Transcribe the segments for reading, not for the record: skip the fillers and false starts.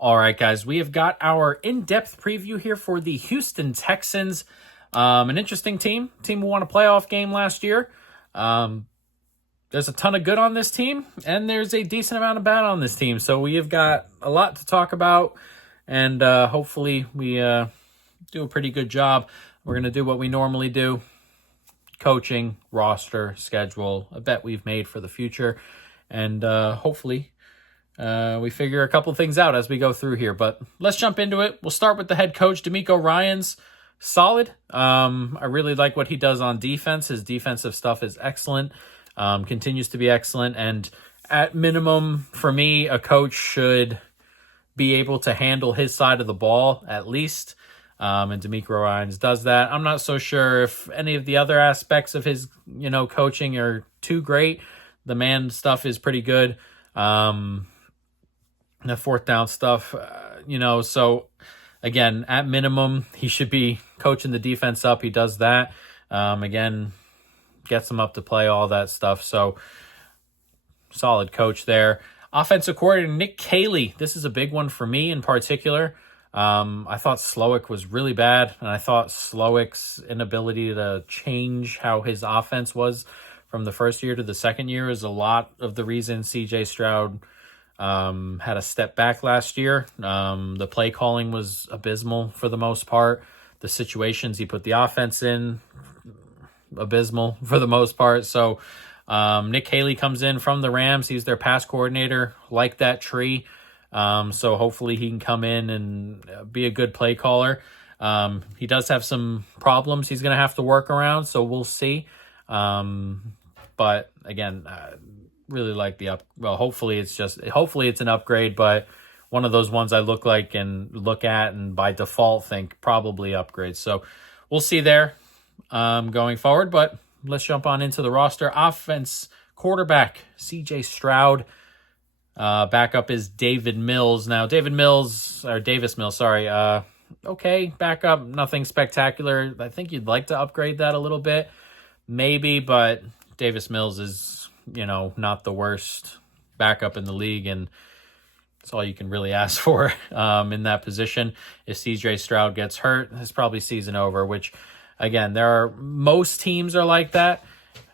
All right, guys, we have got our in-depth preview here for the Houston Texans. An interesting team who won a playoff game last year. There's a ton of good on this team, and there's a decent amount of bad on this team. So we have got a lot to talk about, and hopefully we do a pretty good job. We're going to do what we normally do: coaching, roster, schedule, a bet we've made for the future, and hopefully we figure a couple things out as we go through here. But let's jump into it. We'll start with the head coach, D'Amico Ryans. Solid. I really like what he does on defense. His defensive stuff is excellent. Continues to be excellent. And at minimum, for me, a coach should be able to handle his side of the ball at least. And D'Amico Ryans does that. I'm not so sure if any of the other aspects of his, coaching are too great. The man stuff is pretty good. The fourth down stuff, so again, at minimum, he should be coaching the defense up. He does that. Again, gets them up to play, all that stuff. So solid coach there. Offensive coordinator, Nick Caley. This is a big one for me in particular. I thought Slowick was really bad, and I thought Slowick's inability to change how his offense was from the first year to the second year is a lot of the reason C.J. Stroud had a step back last year. The play calling was abysmal for the most part. The situations he put the offense in, abysmal for the most part. So Nick Caley comes in from the Rams. He's their pass coordinator, like that tree. So hopefully he can come in and be a good play caller. He does have some problems he's going to have to work around, so we'll see. But again, really like hopefully it's an upgrade, but one of those ones I look at and by default think probably upgrades. So we'll see there going forward, but let's jump on into the roster. Offense, quarterback, CJ Stroud. Backup is Davis Mills. Okay, backup, nothing spectacular. I think you'd like to upgrade that a little bit, maybe, but Davis Mills is not the worst backup in the league, and that's all you can really ask for in that position. If CJ Stroud gets hurt, it's probably season over, which, again, most teams are like that.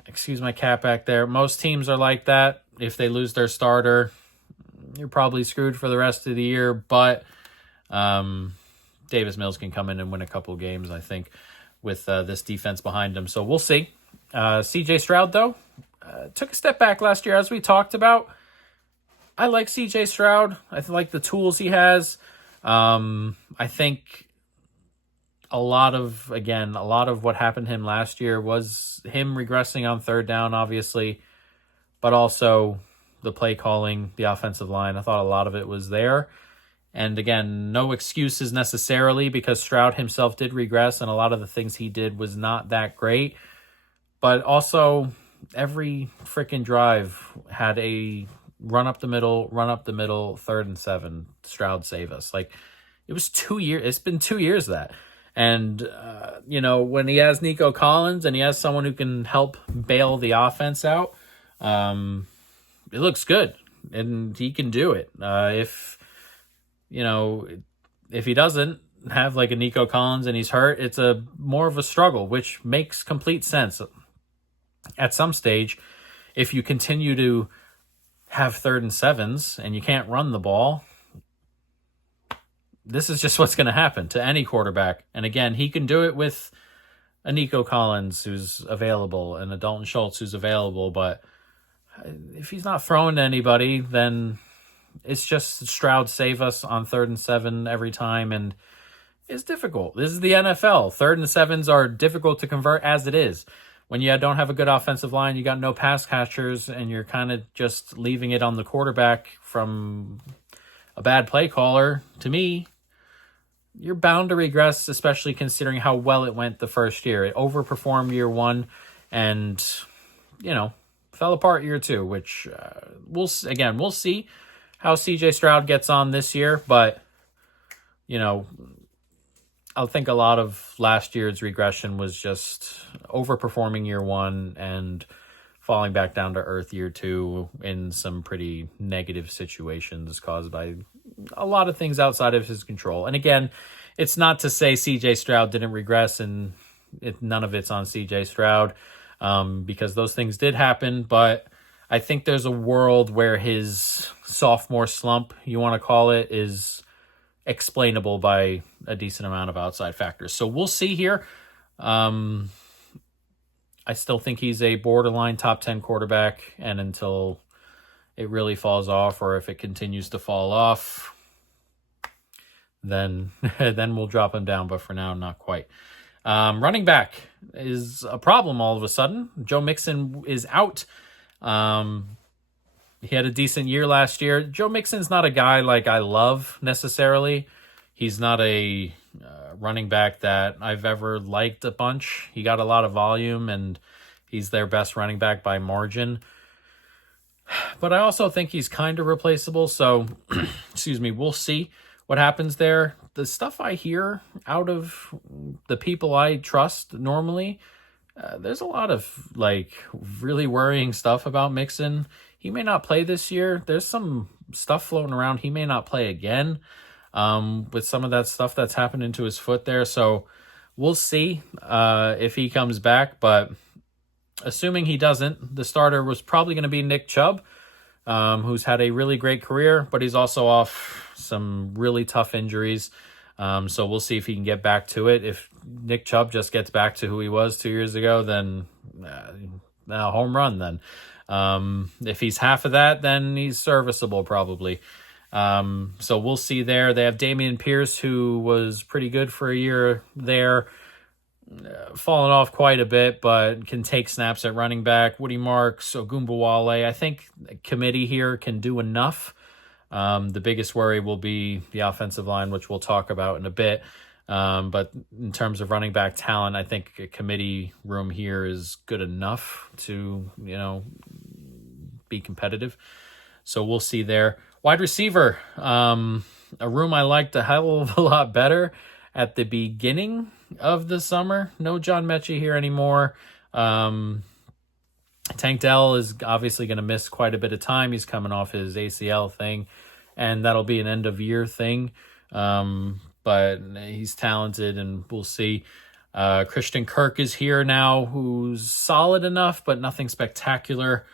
Excuse my cat back there. Most teams are like that. If they lose their starter, you're probably screwed for the rest of the year, but Davis Mills can come in and win a couple games, I think, with this defense behind him. So we'll see. CJ Stroud, though, took a step back last year, as we talked about. I like CJ Stroud. I like the tools he has. I think a lot of what happened to him last year was him regressing on third down, obviously, but also the play calling, the offensive line. I thought a lot of it was there. And again, no excuses necessarily, because Stroud himself did regress, and a lot of the things he did was not that great. But also, every freaking drive had a run up the middle, 3rd and 7, Stroud save us. Like, it was 2 years. It's been 2 years of that. And, when he has Nico Collins and he has someone who can help bail the offense out, it looks good. And he can do it. If he doesn't have like a Nico Collins and he's hurt, it's more of a struggle, which makes complete sense. At some stage, if you continue to have 3rd and 7s and you can't run the ball, this is just what's going to happen to any quarterback. And again, he can do it with a Nico Collins who's available and a Dalton Schultz who's available. But if he's not throwing to anybody, then it's just Stroud save us on 3rd and 7 every time. And it's difficult. This is the NFL. 3rd and 7s are difficult to convert as it is. When you don't have a good offensive line, you got no pass catchers, and you're kind of just leaving it on the quarterback from a bad play caller. To me, you're bound to regress, especially considering how well it went the first year. It overperformed year 1 and, fell apart year 2, which we'll see how CJ Stroud gets on this year. But, I think a lot of last year's regression was just overperforming year 1 and falling back down to earth year 2 in some pretty negative situations caused by a lot of things outside of his control. And again, it's not to say C.J. Stroud didn't regress, and none of it's on C.J. Stroud, because those things did happen. But I think there's a world where his sophomore slump, you want to call it, is explainable by a decent amount of outside factors. So we'll see here. I still think he's a borderline top 10 quarterback, and until it really falls off, or if it continues to fall off, then we'll drop him down. But for now, not quite. Running back is a problem all of a sudden. Joe Mixon is out. He had a decent year last year. Joe Mixon's not a guy like I love necessarily. He's not a running back that I've ever liked a bunch. He got a lot of volume, and he's their best running back by margin. But I also think he's kind of replaceable. So, excuse me, we'll see what happens there. The stuff I hear out of the people I trust normally, there's a lot of like really worrying stuff about Mixon. He may not play this year. There's some stuff floating around. He may not play again, with some of that stuff that's happened into his foot there. So we'll see if he comes back. But assuming he doesn't, the starter was probably going to be Nick Chubb, who's had a really great career, but he's also off some really tough injuries. So we'll see if he can get back to it. If Nick Chubb just gets back to who he was 2 years ago, then home run then. If he's half of that, then he's serviceable probably. So we'll see there. They have Dameon Pierce, who was pretty good for a year there, fallen off quite a bit, but can take snaps at running back. Woody Marks, Ogunbowale. I think the committee here can do enough. The biggest worry will be the offensive line, which we'll talk about in a bit. But in terms of running back talent, I think a committee room here is good enough to, be competitive. So we'll see there. Wide receiver, a room I liked a hell of a lot better at the beginning of the summer. No John Mechie here anymore. Tank Dell is obviously going to miss quite a bit of time. He's coming off his ACL thing, and that'll be an end-of-year thing. But he's talented, and we'll see. Christian Kirk is here now, who's solid enough, but nothing spectacular.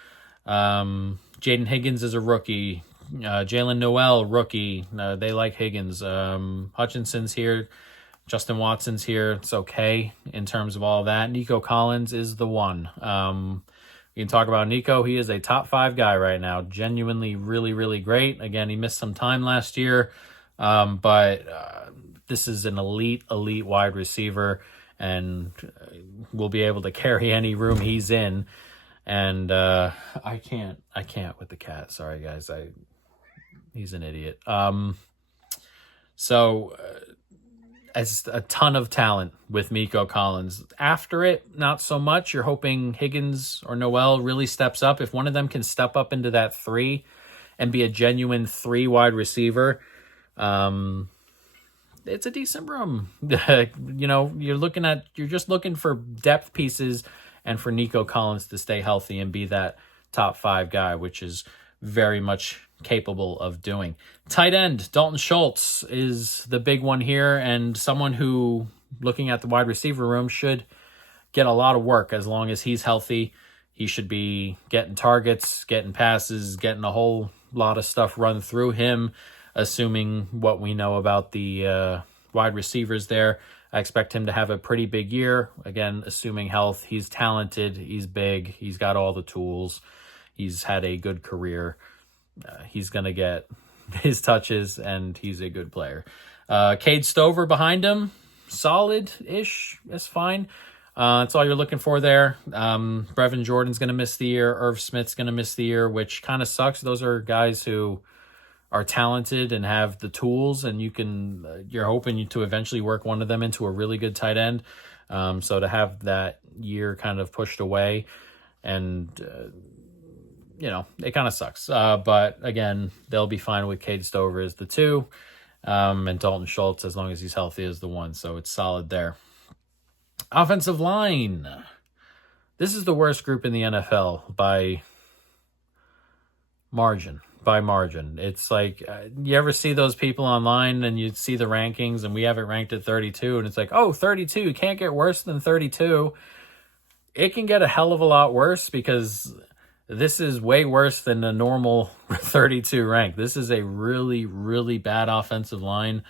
Jaden Higgins is a rookie. Jalen Noel, rookie. They like Higgins. Hutchinson's here. Justin Watson's here. It's okay in terms of all of that. Nico Collins is the one. You can talk about Nico. He is a top 5 guy right now. Genuinely really, really great. Again, he missed some time last year. But this is an elite wide receiver, and will be able to carry any room he's in. And I can't with the cat. Sorry, guys. He's an idiot. So as a ton of talent with Nico Collins. After it, not so much. You're hoping Higgins or Noel really steps up. If one of them can step up into that 3 and be a genuine 3 wide receiver, it's a decent room. You're just looking for depth pieces and for Nico Collins to stay healthy and be that top 5 guy, which is very much capable of doing. Tight end, Dalton Schultz is the big one here, and someone who, looking at the wide receiver room, should get a lot of work as long as he's healthy. He should be getting targets, getting passes, getting a whole lot of stuff run through him, assuming what we know about the wide receivers there. I expect him to have a pretty big year. Again, assuming health. He's talented. He's big. He's got all the tools. He's had a good career. He's going to get his touches, and he's a good player. Cade Stover behind him, solid-ish. That's fine. That's all you're looking for there. Brevin Jordan's going to miss the year. Irv Smith's going to miss the year, which kind of sucks. Those are guys who are talented and have the tools, and you're hoping to eventually work one of them into a really good tight end. So to have that year kind of pushed away, and it kind of sucks. But again, they'll be fine with Cade Stover as the 2, and Dalton Schultz, as long as he's healthy, as the 1. So it's solid there. Offensive line. This is the worst group in the NFL by margin. by margin. It's like, you ever see those people online and you see the rankings and we have it ranked at 32 and it's like, oh, 32, you can't get worse than 32. It can get a hell of a lot worse because this is way worse than a normal 32 rank. This is a really, really bad offensive line.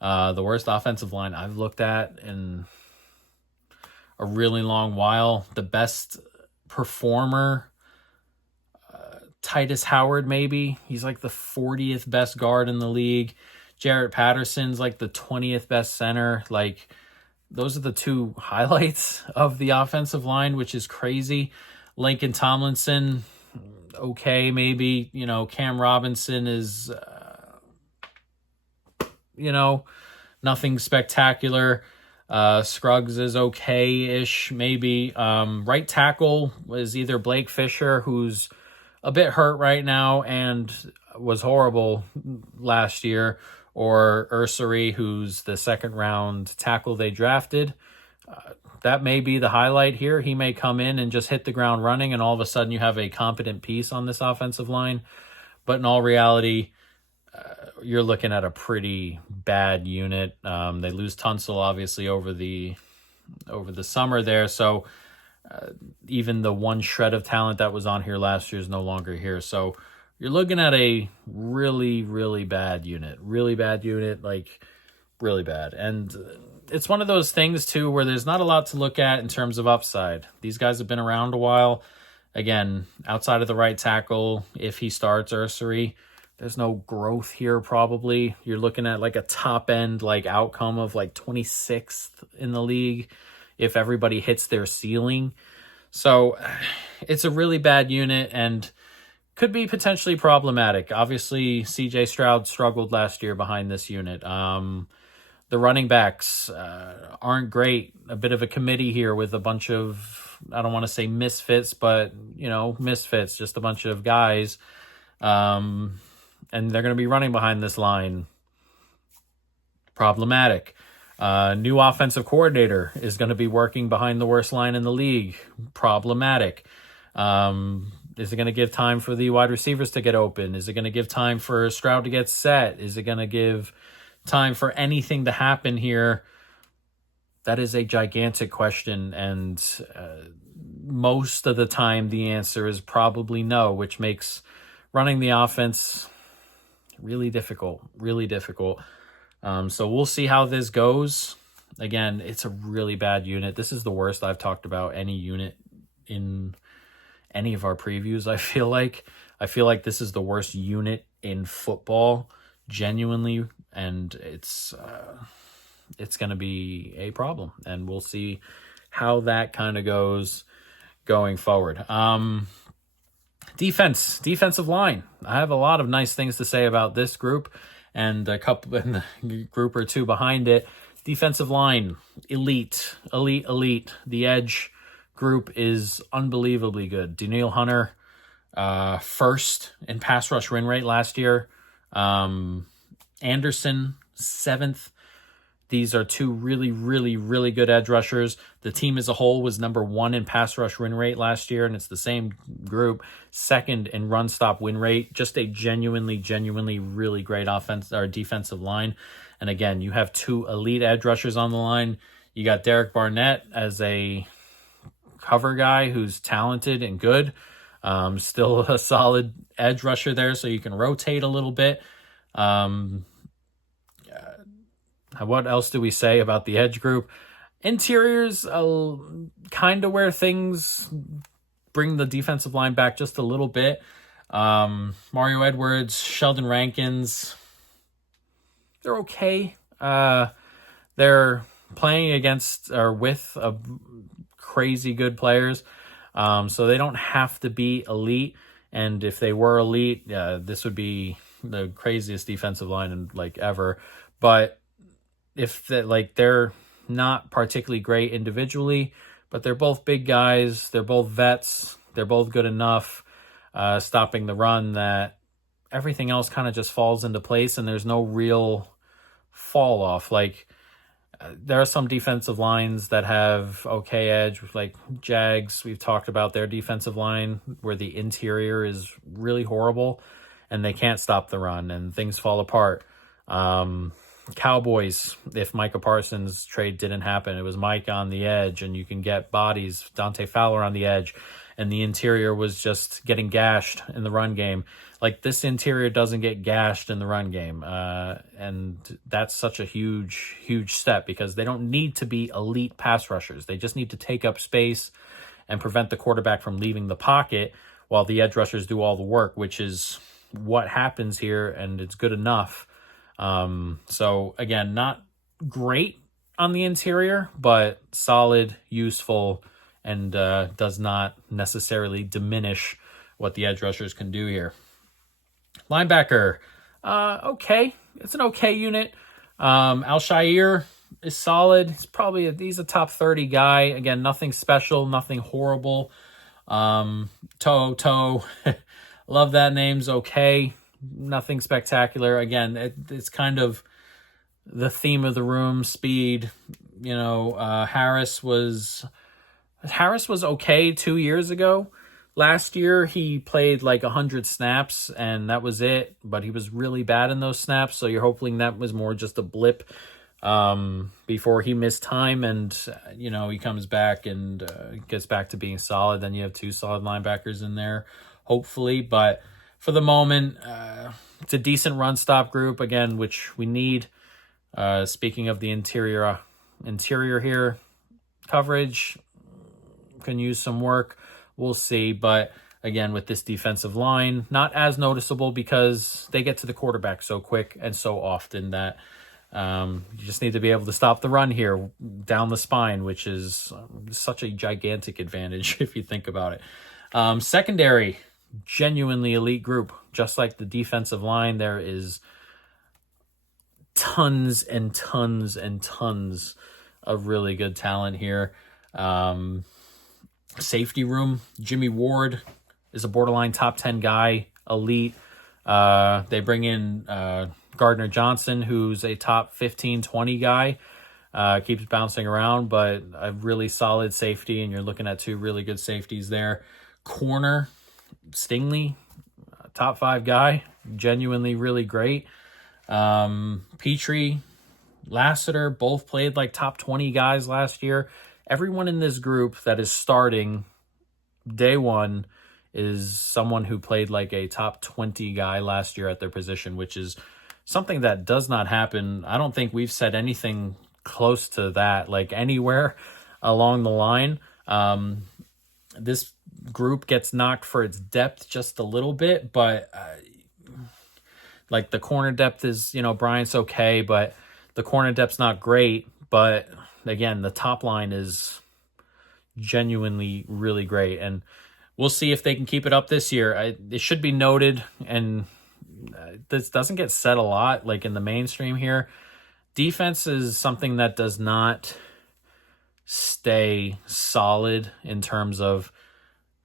The worst offensive line I've looked at in a really long while. The best performer, Titus Howard, maybe. He's like the 40th best guard in the league. Jarrett Patterson's like the 20th best center. Like, those are the two highlights of the offensive line, which is crazy. Lincoln Tomlinson, okay, maybe. Cam Robinson is, nothing spectacular. Scruggs is okay-ish, maybe. Right tackle was either Blake Fisher, who's a bit hurt right now and was horrible last year, or Ursary, who's the second-round tackle they drafted. That may be the highlight here. He may come in and just hit the ground running, and all of a sudden you have a competent piece on this offensive line. But in all reality, you're looking at a pretty bad unit. They lose Tunsil, obviously, over the summer there, so even the one shred of talent that was on here last year is no longer here. So you're looking at a really, really bad unit. Really bad unit, like really bad. And it's one of those things, too, where there's not a lot to look at in terms of upside. These guys have been around a while. Again, outside of the right tackle, if he starts Ursary, there's no growth here probably. You're looking at like a top-end outcome of 26th in the league if everybody hits their ceiling. So it's a really bad unit and could be potentially problematic. Obviously, CJ Stroud struggled last year behind this unit. The running backs aren't great. A bit of a committee here with a bunch of, I don't want to say misfits, but, misfits, just a bunch of guys. And they're going to be running behind this line. Problematic. New offensive coordinator is going to be working behind the worst line in the league. Problematic. Is it going to give time for the wide receivers to get open? Is it going to give time for Stroud to get set? Is it going to give time for anything to happen here? That is a gigantic question, and most of the time the answer is probably no, which makes running the offense really difficult. So we'll see how this goes. Again, it's a really bad unit. This is the worst I've talked about any unit in any of our previews, I feel like. I feel like this is the worst unit in football, genuinely, and it's going to be a problem, and we'll see how that kind of goes going forward. Defensive line. I have a lot of nice things to say about this group and a group or two behind it. Defensive line, elite. The edge group is unbelievably good. Daniil Hunter, first in pass rush win rate last year. Anderson, 7th. These are two really, really, really good edge rushers. The team as a whole was number 1 in pass rush win rate last year, and it's the same group. 2nd in run stop win rate. Just a genuinely really great offense or defensive line. And again, you have 2 elite edge rushers on the line. You got Derek Barnett as a cover guy who's talented and good. Still a solid edge rusher there, so you can rotate a little bit. What else do we say about the edge group? Interiors, kind of where things bring the defensive line back just a little bit. Mario Edwards, Sheldon Rankins, they're okay. They're playing against or with crazy good players, so they don't have to be elite. And if they were elite, this would be the craziest defensive line in ever. But if they're not particularly great individually, but they're both big guys, they're both vets, they're both good enough stopping the run that everything else kind of just falls into place and there's no real fall off. There are some defensive lines that have okay edge, like Jags. We've talked about their defensive line where the interior is really horrible. and they can't stop the run, and things fall apart. Cowboys, if Micah Parsons' trade didn't happen, it was Mike on the edge, and you can get bodies, Dante Fowler on the edge, and the interior was just getting gashed in the run game. Like, this interior doesn't get gashed in the run game, and that's such a huge, huge step, because they don't need to be elite pass rushers. They just need to take up space and prevent the quarterback from leaving the pocket while the edge rushers do all the work, which is what happens here, and it's good enough. So again, not great on the interior, but solid, useful, and does not necessarily diminish what the edge rushers can do here. Linebacker, okay. It's an okay unit. Al-Shaair is solid. He's a top 30 guy. Again, nothing special, nothing horrible. Toe. Love that name's okay. Nothing spectacular. Again, it's kind of the theme of the room, speed. Harris was okay 2 years ago. Last year, he played like 100 snaps, and that was it. But he was really bad in those snaps, so you're hoping that was more just a blip before he missed time. And, he comes back and gets back to being solid. Then you have two solid linebackers in there, hopefully. But for the moment, it's a decent run-stop group, again, which we need. Speaking of the interior here, coverage can use some work. We'll see, but again, with this defensive line, not as noticeable because they get to the quarterback so quick and so often that you just need to be able to stop the run here down the spine, which is such a gigantic advantage if you think about it. Secondary, genuinely elite group. Just like the defensive line, there is tons and tons and tons of really good talent here. Safety room, Jimmy Ward is a borderline top 10 guy, elite. They bring in Gardner Johnson, who's a top 15, 20 guy. Keeps bouncing around, but a really solid safety, and you're looking at two really good safeties there. Corner, Stingley, top 5 guy, genuinely really great. Petrie, Lassiter, both played like top 20 guys last year. Everyone in this group that is starting day one is someone who played like a top 20 guy last year at their position, which is something that does not happen. I don't think we've said anything close to that, like anywhere along the line. This group gets knocked for its depth just a little bit, but like the corner depth is, Bryant's okay, but the corner depth's not great. But again, the top line is genuinely really great, and we'll see if they can keep it up this year. It should be noted, and this doesn't get said a lot, like in the mainstream here. Defense is something that does not stay solid in terms of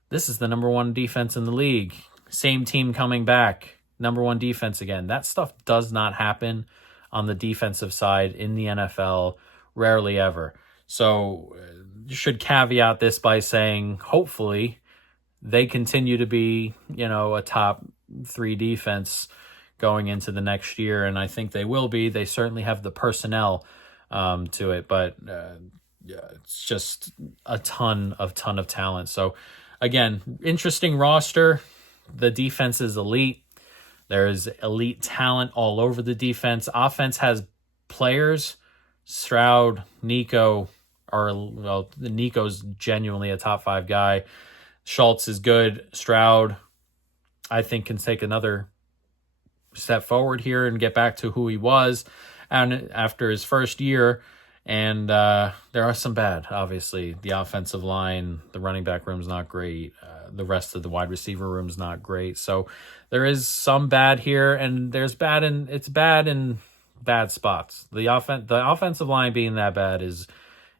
this is the number one defense in the league. Same team coming back, number one defense again. That stuff does not happen on the defensive side in the NFL. Rarely ever. So you should caveat this by saying, hopefully, they continue to be, a top 3 defense going into the next year. And I think they will be. They certainly have the personnel to it. But it's just a ton of talent. So, again, interesting roster. The defense is elite. There's elite talent all over the defense. Offense has players. Stroud, Nico, Nico's genuinely a top 5 guy. Schultz is good. Stroud, I think, can take another step forward here and get back to who he was and after his first year. And there are some bad, obviously. The offensive line, the running back room's not great. The rest of the wide receiver room's not great. So there is some bad here, and it's bad in bad spots. The offensive line being that bad is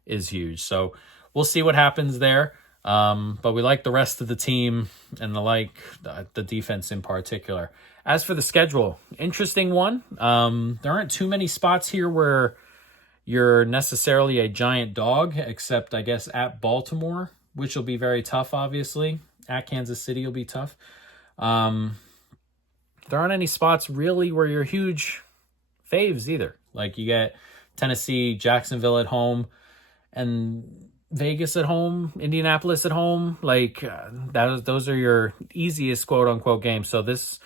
huge. So we'll see what happens there. But we like the rest of the team, and the defense in particular. As for the schedule, interesting one. There aren't too many spots here where you're necessarily a giant dog, except I guess at Baltimore, which will be very tough, obviously. At Kansas City will be tough. there aren't any spots really where you're huge faves either. Like you get Tennessee, Jacksonville at home, and Vegas at home, Indianapolis at home. Like those are your easiest quote unquote games. So this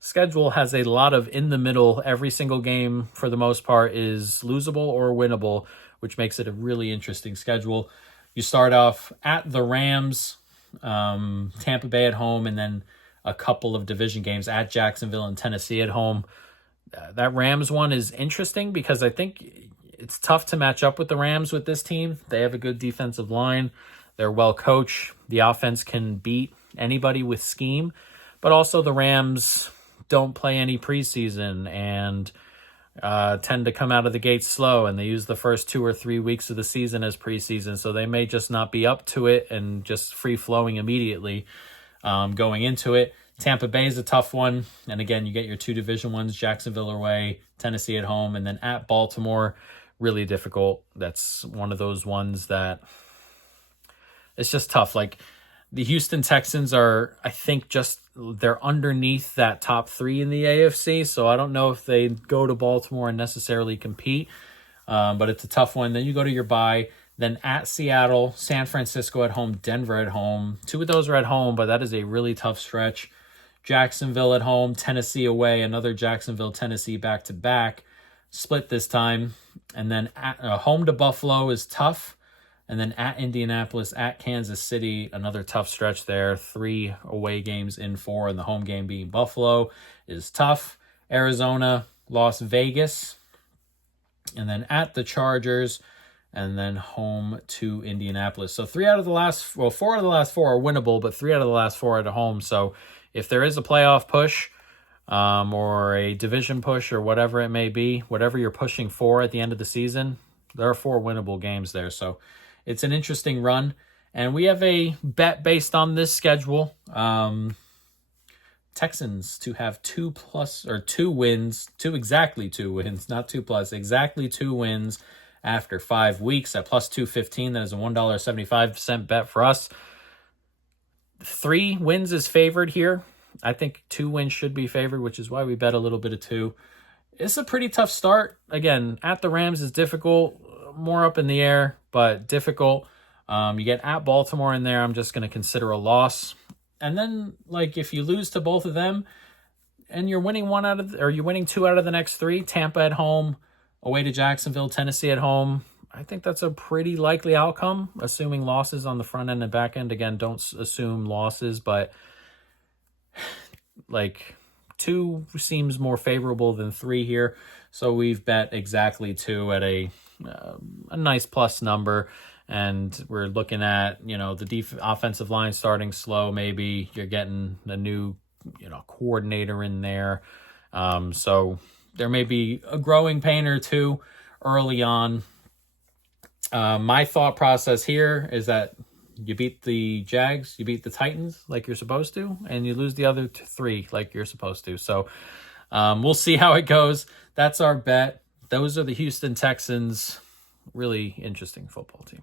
schedule has a lot of in the middle. Every single game for the most part is losable or winnable, which makes it a really interesting schedule. You start off at the Rams, Tampa Bay at home, and then a couple of division games at Jacksonville and Tennessee at home. That Rams one is interesting because I think it's tough to match up with the Rams with this team. They have a good defensive line. They're well coached. The offense can beat anybody with scheme, but also the Rams don't play any preseason and tend to come out of the gate slow, and they use the first 2 or 3 weeks of the season as preseason, so they may just not be up to it and just free-flowing immediately going into it. Tampa Bay is a tough one, and again, you get your 2 division ones, Jacksonville away, Tennessee at home, and then at Baltimore, really difficult. That's one of those ones that it's just tough. Like, the Houston Texans are, I think, they're underneath that top 3 in the AFC, so I don't know if they go to Baltimore and necessarily compete, but it's a tough one. Then you go to your bye, then at Seattle, San Francisco at home, Denver at home. 2 of those are at home, but that is a really tough stretch. Jacksonville at home, Tennessee away, another Jacksonville, Tennessee back-to-back, split this time, and then home to Buffalo is tough. And then at Indianapolis, at Kansas City, another tough stretch there. 3 away games in 4, and the home game being Buffalo is tough. Arizona, Las Vegas, and then at the Chargers, and then home to Indianapolis. So 4 out of the last 4 are winnable, but 3 out of the last 4 are at home. So if there is a playoff push or a division push or whatever it may be, whatever you're pushing for at the end of the season, there are 4 winnable games there. So it's an interesting run, and we have a bet based on this schedule. Texans to have exactly two wins, not 2+, exactly 2 wins after 5 weeks at plus 215. That is a $1.75 bet for us. 3 wins is favored here. I think 2 wins should be favored, which is why we bet a little bit of 2. It's a pretty tough start. Again, at the Rams is difficult, more up in the air, but difficult. You get at Baltimore in there, I'm just going to consider a loss. And then, like, if you lose to both of them and you're winning 2 out of the next 3, Tampa at home, away to Jacksonville, Tennessee at home, I think that's a pretty likely outcome, assuming losses on the front end and back end. Again, don't assume losses, but like 2 seems more favorable than 3 here. So we've bet exactly 2 at a nice plus number. And we're looking at, the offensive line starting slow. Maybe you're getting a new, coordinator in there. So there may be a growing pain or 2 early on. My thought process here is that you beat the Jags, you beat the Titans like you're supposed to, and you lose the other 3 like you're supposed to. So we'll see how it goes. That's our bet. Those are the Houston Texans. Really interesting football team.